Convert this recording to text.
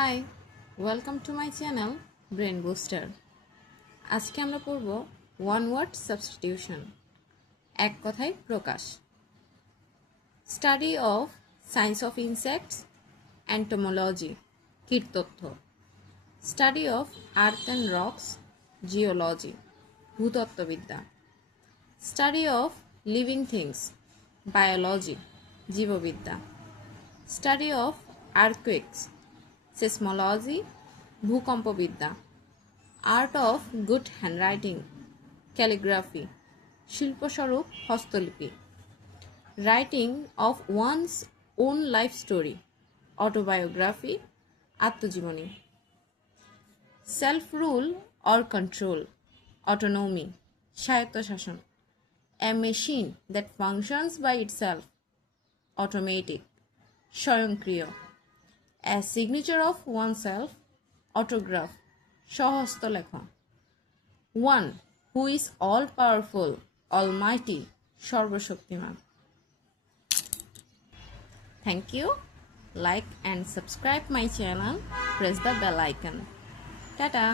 High, welcome to my channel brain booster. আজকে আমরা পড়ব ওয়ান ওয়ার্ড সাবস্টিটিউশন, এক কথায় প্রকাশ। Study of science of insects, entomology কীটতত্ত্ব। Study of earth and rocks, geology ভূতত্ত্ববিদ্যা। Study of living things, biology জীববিদ্যা। স্টাডি অফ আর্থকুয়েকস, সেসমোলজি ভূকম্পবিদ্যা। Art of good handwriting, calligraphy শিল্পস্বরূপ হস্তলিপি। Writing of one's own life story, autobiography আত্মজীবনী। Self rule or control, autonomy স্বায়ত্তশাসন। A machine that functions by itself, automatic স্বয়ংক্রিয়। A signature of oneself, autograph সহস্তলেখন। One who is all powerful, almighty সর্বশক্তিমান। Thank you. Like and subscribe my channel. Press the bell icon. Tata.